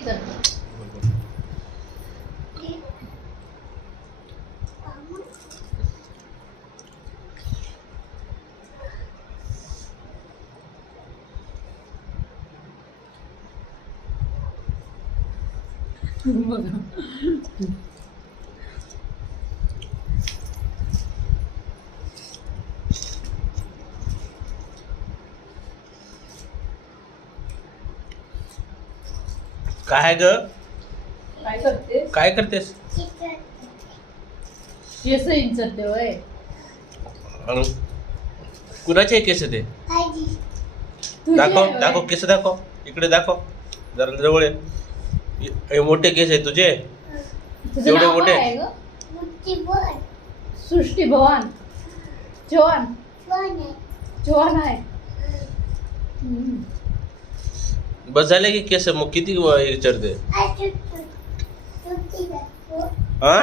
विचारतो. बघा. काय ग? काय करते? काय करतेस? केस इंचरते होय. अन कुणाचे केस ते? तुझे दाखव होय? दाखव केस दाखव. इकडे दाखव. जरा जवळ ये. हे मोठे केस आहे तुझे? तुझं एवढे नाव मोठे? काय आहे ग? सृष्टी भवान. चव्हाण. चव्हाण आहे. हम्म. बस झाले की केस मग किती विचारते? हा